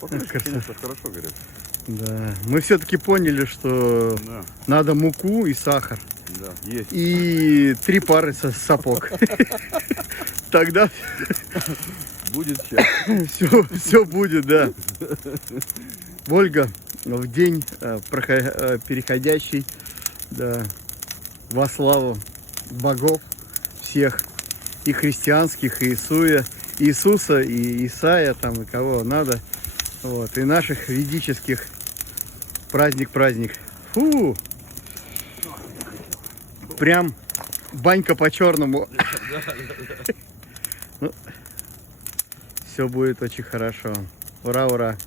Покрышка, конечно, хорошо горит. Да. Мы все-таки поняли, что Да, надо муку и сахар. да, есть. И 3 пары сапог. Тогда Будет сейчас. все будет, да. Ольга, в день переходящий, да, во славу богов всех, и христианских, и Иисуса, и Исаия, там, и кого надо, вот, и наших ведических праздник. Фу! Прям банька по-черному. Все будет очень хорошо. Ура, ура!